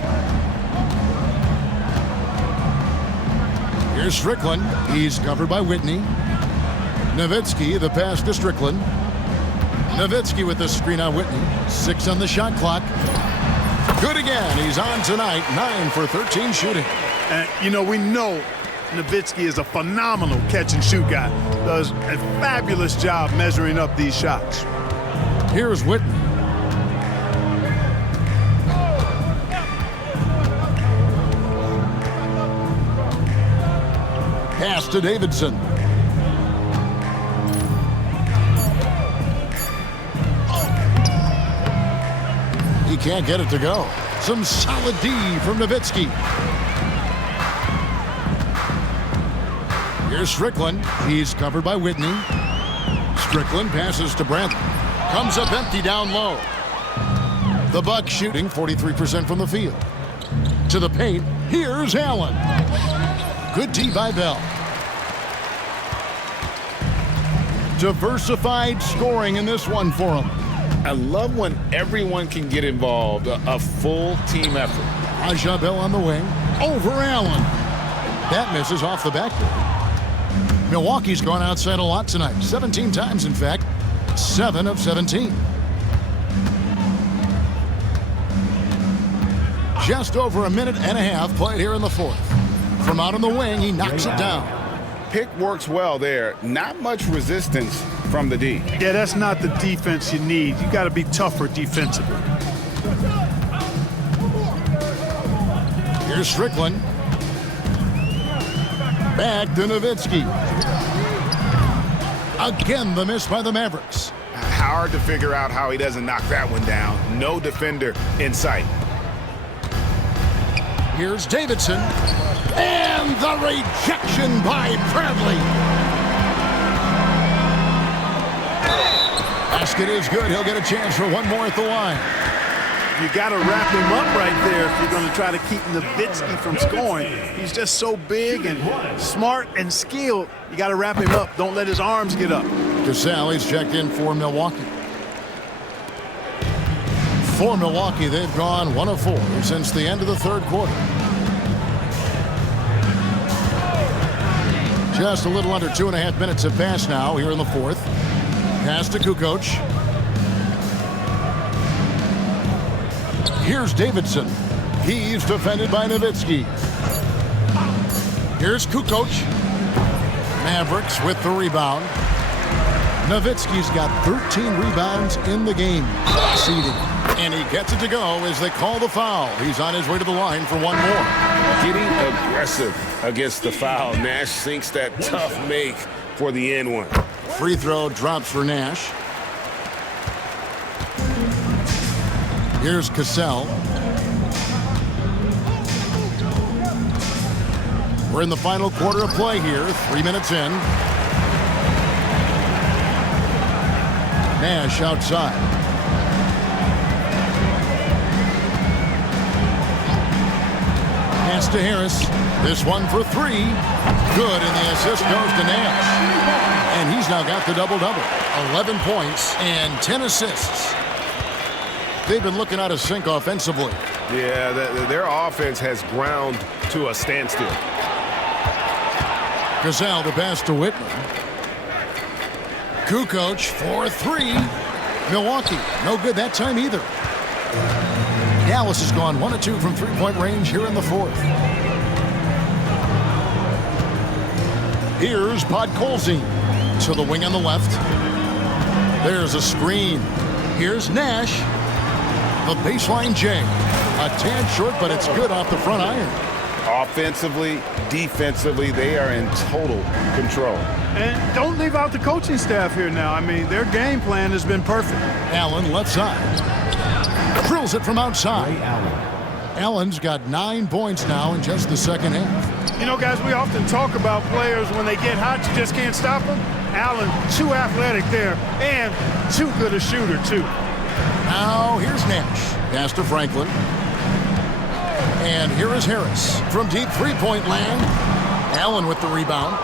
Here's Strickland. He's covered by Whitney. Nowitzki, the pass to Strickland. Nowitzki with the screen on Whitney. 6 on the shot clock. Good again. He's on tonight. 9 for 13 shooting. And, you know, we know Nowitzki is a phenomenal catch-and-shoot guy. Does a fabulous job measuring up these shots. Here's Whitney. Pass to Davidson. He can't get it to go. Some solid D from Nowitzki. Here's Strickland. He's covered by Whitney. Strickland passes to Bradley. Comes up empty down low. The Bucks shooting 43% from the field. To the paint. Here's Allen. Good D by Bell. Diversified scoring in this one for him. I love when everyone can get involved, a full team effort. Raja Bell on the wing. Over Allen. That misses off the backboard. Milwaukee's gone outside a lot tonight. 17 times, in fact. 7 of 17. Just over a minute and a half played here in the fourth. From out on the wing, he knocks it down. Pick works well there. Not much resistance from the D. Yeah, that's not the defense you need. You got to be tougher defensively. Here's Strickland. Back to Nowitzki. Again, the miss by the Mavericks. Hard to figure out how he doesn't knock that one down. No defender in sight. Here's Davidson. And the rejection by Bradley. Basket is good. He'll get a chance for one more at the line. You got to wrap him up right there if you're going to try to keep Nowitzki from scoring. He's just so big and smart and skilled. You got to wrap him up. Don't let his arms get up. Gasol, he's checked in for Milwaukee. For Milwaukee, they've gone 1 of 4 since the end of the third quarter. Just a little under 2.5 minutes have passed now here in the fourth. Pass to Kukoc. Here's Davidson. He's defended by Nowitzki. Here's Kukoc. Mavericks with the rebound. Nowitzki's got 13 rebounds in the game. Seeding. And he gets it to go as they call the foul. He's on his way to the line for one more. Getting aggressive against the foul. Nash sinks that tough make for the end one. Free throw drops for Nash. Here's Cassell. We're in the final quarter of play here, 3 minutes in. Nash outside. Pass to Harris. This one for three. Good, and the assist goes to Nash. And he's now got the double-double. 11 points and 10 assists. They've been looking out of sync offensively. Yeah, their offense has ground to a standstill. Cassell to pass to Whitman. Kukoc for three. Milwaukee, no good that time either. Dallas has gone 1 of 2 from three-point range here in the fourth. Here's Podkolzin to the wing on the left. There's a screen. Here's Nash. The baseline J. A tad short, but it's good off the front iron. Offensively, defensively, they are in total control. And don't leave out the coaching staff here now. I mean, their game plan has been perfect. Allen left side. Drills it from outside. Allen's got 9 points now in just the second half. You know, guys, we often talk about players when they get hot, you just can't stop them. Allen, too athletic there and too good a shooter, too. Now here's Nash. Pass to Franklin. And here is Harris from deep three-point land. Allen with the rebound.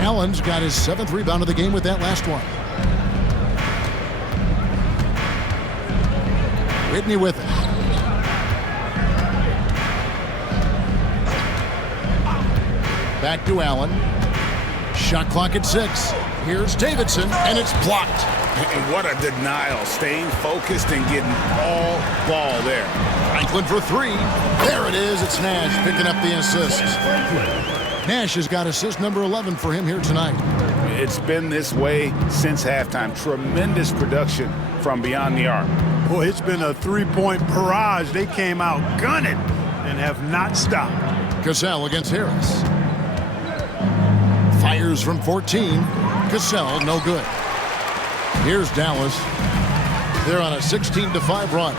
Allen's got his 7th rebound of the game with that last one. Whitney with it. Back to Allen. Shot clock at 6. Here's Davidson, and it's blocked. And what a denial, staying focused and getting all ball there. Franklin for three. There it is. It's Nash picking up the assist. Nash has got assist number 11 for him here tonight. It's been this way since halftime. Tremendous production from beyond the arc. Boy, it's been a three-point barrage. They came out gunning and have not stopped. Cassell against Harris. Fires from 14. Cassell, no good. Here's Dallas. They're on a 16-5 run.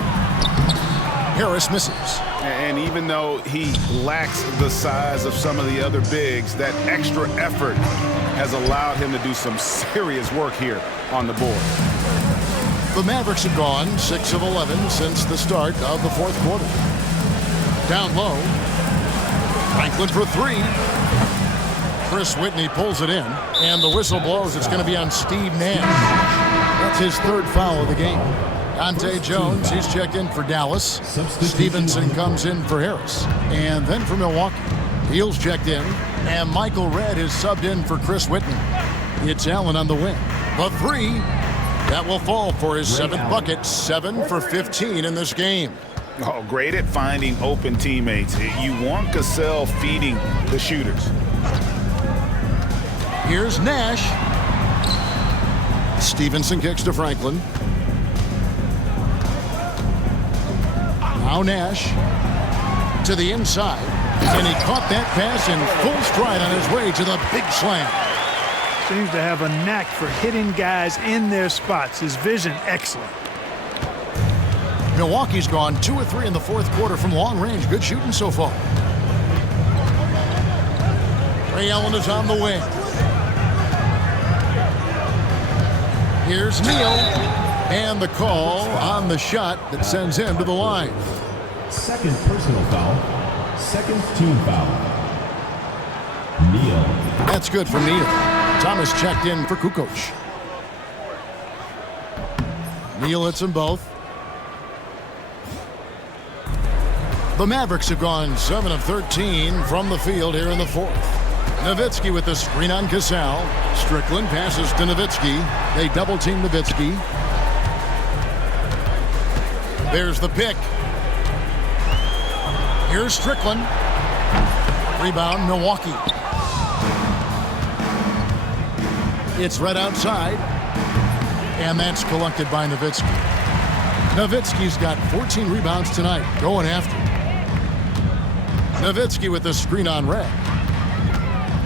Harris misses. And even though he lacks the size of some of the other bigs, that extra effort has allowed him to do some serious work here on the board. The Mavericks have gone 6 of 11 since the start of the fourth quarter. Down low. Franklin for three. Chris Whitney pulls it in, and the whistle blows. It's going to be on Steve Nash. That's his 3rd foul of the game. Dante Jones, he's checked in for Dallas. Stevenson comes in for Harris. And then for Milwaukee, Beal's checked in, and Michael Redd is subbed in for Chris Whitney. It's Allen on the wing. The three, that will fall for his 7th bucket, 7 for 15 in this game. Oh, great at finding open teammates. You want Cassell feeding the shooters. Here's Nash. Stevenson kicks to Franklin. Now Nash to the inside. And he caught that pass in full stride on his way to the big slam. Seems to have a knack for hitting guys in their spots. His vision, excellent. Milwaukee's gone 2 of 3 in the fourth quarter from long range. Good shooting so far. Ray Allen is on the wing. Here's Neal, and the call on the shot that sends him to the line. 2nd personal foul. 2nd team foul. Neal. That's good for Neal. Thomas checked in for Kukoc. Neal hits them both. The Mavericks have gone 7 of 13 from the field here in the fourth. Nowitzki with the screen on Cassell. Strickland passes to Nowitzki. They double-team Nowitzki. There's the pick. Here's Strickland. Rebound, Milwaukee. It's right outside. And that's collected by Nowitzki. Nowitzki's got 14 rebounds tonight, going after. Nowitzki with the screen on Red.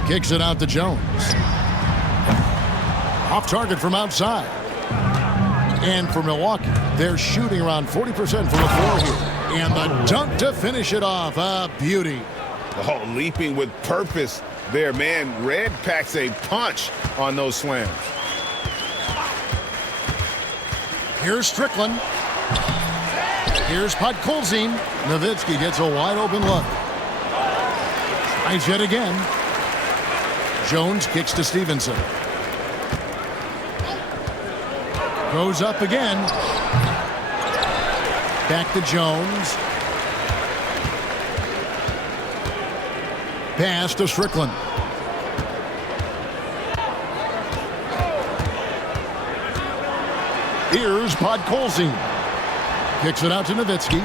Kicks it out to Jones. Off target from outside. And for Milwaukee, they're shooting around 40% from the floor here. And the dunk to finish it off. A beauty. Oh, leaping with purpose there, man. Red packs a punch on those slams. Here's Strickland. Here's Podkolzin. Nowitzki gets a wide open look. Tries yet again. Jones kicks to Stevenson. Goes up again. Back to Jones. Pass to Strickland. Here's Podkolzin. Kicks it out to Nowitzki.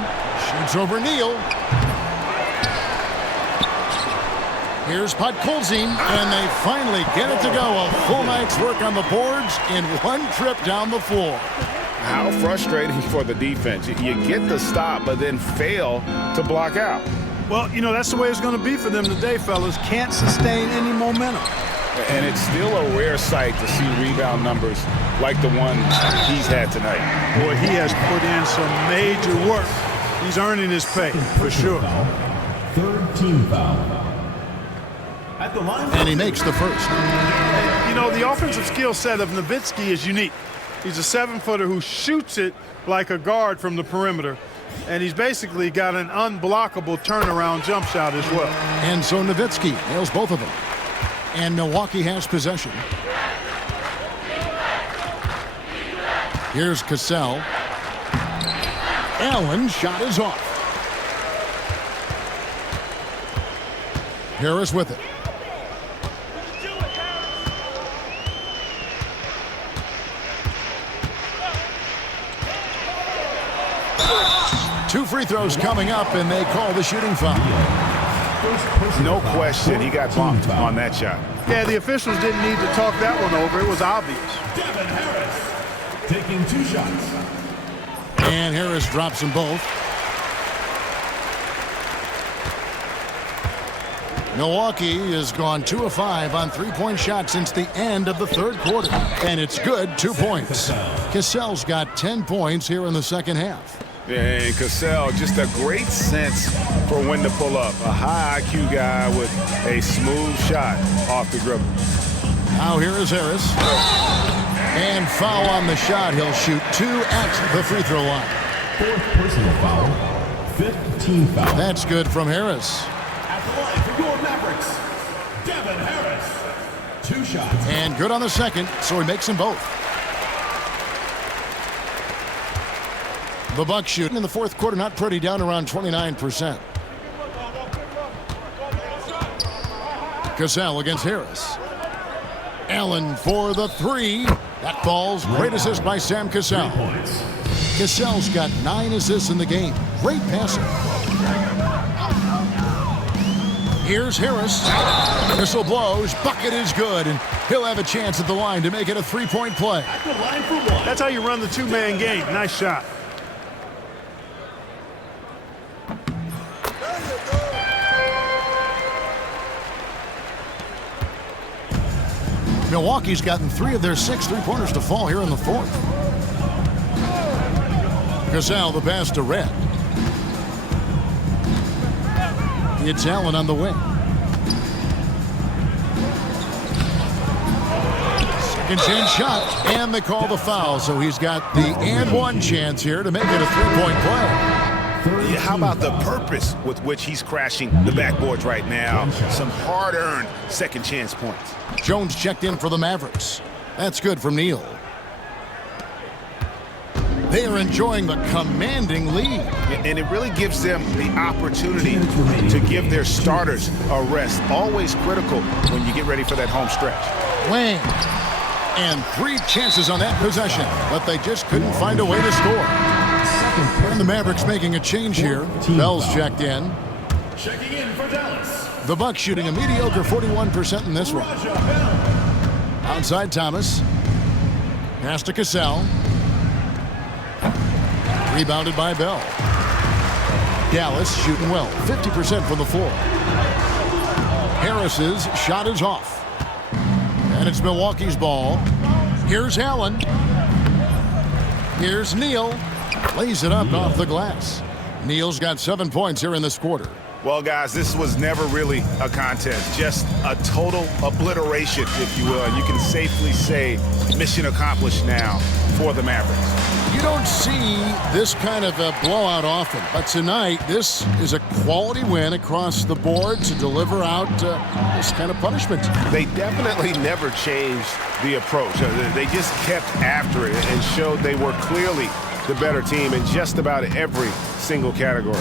Shoots over Neal. Here's Podkolzin, and they finally get it to go. A full night's work on the boards in one trip down the floor. How frustrating for the defense. You get the stop, but then fail to block out. Well, you know, that's the way it's going to be for them today, fellas. Can't sustain any momentum. And it's still a rare sight to see rebound numbers like the one he's had tonight. Boy, he has put in some major work. He's earning his pay, for sure. Third team foul. At the line. And he makes the first. You know, the offensive skill set of Nowitzki is unique. He's a 7-footer who shoots it like a guard from the perimeter. And he's basically got an unblockable turnaround jump shot as well. And so Nowitzki nails both of them. And Milwaukee has possession. Here's Cassell. Allen shot is off. Harris with it. Two free throws coming up, and they call the shooting foul. No question, he got bumped on that shot. Yeah, the officials didn't need to talk that one over. It was obvious. Devin Harris taking 2 shots. And Harris drops them both. Milwaukee has gone 2 of 5 on three-point shots since the end of the third quarter. And it's good, 2 points. Cassell's got 10 points here in the second half. And Cassell, just a great sense for when to pull up. A high IQ guy with a smooth shot off the dribble. Now here is Harris. And foul on the shot. He'll shoot 2 at the free throw line. 4th personal foul. 5th team foul. That's good from Harris. At the line for your Mavericks, Devin Harris. 2 shots. And good on the second, so he makes them both. The Bucks shooting in the fourth quarter, not pretty, down around 29%. Cassell against Harris. Allen for the 3. That falls. Great assist by Sam Cassell. Cassell's got 9 assists in the game. Great passing. Here's Harris. Whistle blows. Bucket is good, and he'll have a chance at the line to make it a 3-point play. At the line for 1. That's how you run the 2-man game. Nice shot. Milwaukee's gotten 3 of their 6 three-pointers to fall here in the fourth. Cassell the pass to Red. It's Allen on the wing. Second chance shot, and they call the foul, so he's got the and 1 chance here to make it a 3-point play. Yeah, how about the purpose with which he's crashing the backboards right now? Some hard-earned second chance points. Jones checked in for the Mavericks. That's good from Neal. They are enjoying the commanding lead. And it really gives them the opportunity to give their starters a rest. Always critical when you get ready for that home stretch. Wang. And 3 chances on that possession, but they just couldn't find a way to score. And the Mavericks making a change here. Bell's checked in. Checking in for Dallas. The Bucks shooting a mediocre 41% in this one. Outside Thomas. Pass to Cassell. Rebounded by Bell. Dallas shooting well, 50% from the floor. Harris's shot is off. And it's Milwaukee's ball. Here's Allen. Here's Neal. Lays it up off the glass. Neal's got 7 points here in this quarter. Well, guys, this was never really a contest, just a total obliteration, if you will. And you can safely say mission accomplished now for the Mavericks. You don't see this kind of a blowout often, but tonight this is a quality win across the board to deliver out this kind of punishment. They definitely never changed the approach. They just kept after it and showed they were clearly the better team in just about every single category.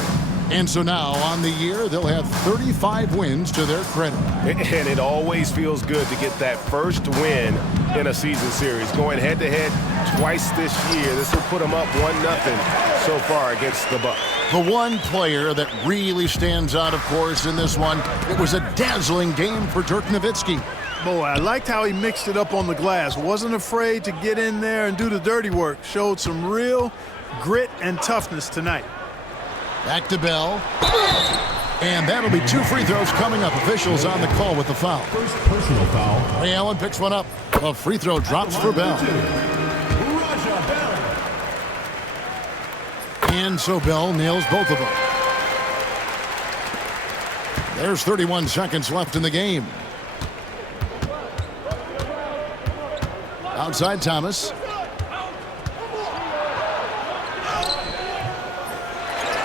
And so now, on the year, they'll have 35 wins to their credit. And it always feels good to get that first win in a season series. Going head-to-head twice this year, this will put them up 1-0 so far against the Bucks. The one player that really stands out, of course, in this one, it was a dazzling game for Dirk Nowitzki. Boy, I liked how he mixed it up on the glass. Wasn't afraid to get in there and do the dirty work. Showed some real grit and toughness tonight. Back to Bell. And that'll be 2 free throws coming up. Officials on the call with the foul. First personal foul. Ray Allen picks one up. A free throw drops for Bell. And so Bell nails both of them. There's 31 seconds left in the game. Outside Thomas.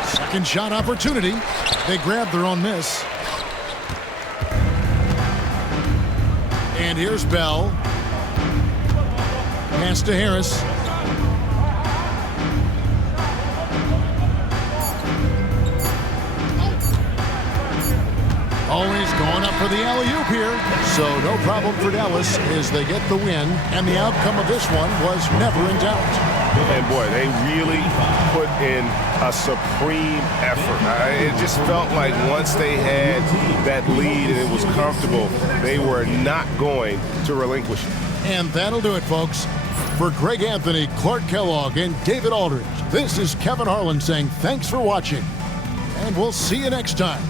Second shot opportunity. They grab their own miss. And here's Bell. Pass to Harris. Always going up for the alley-oop here. So no problem for Dallas as they get the win. And the outcome of this one was never in doubt. And boy, they really put in a supreme effort. It just felt like once they had that lead and it was comfortable, they were not going to relinquish it. And that'll do it, folks. For Greg Anthony, Clark Kellogg, and David Aldridge, this is Kevin Harlan saying thanks for watching. And we'll see you next time.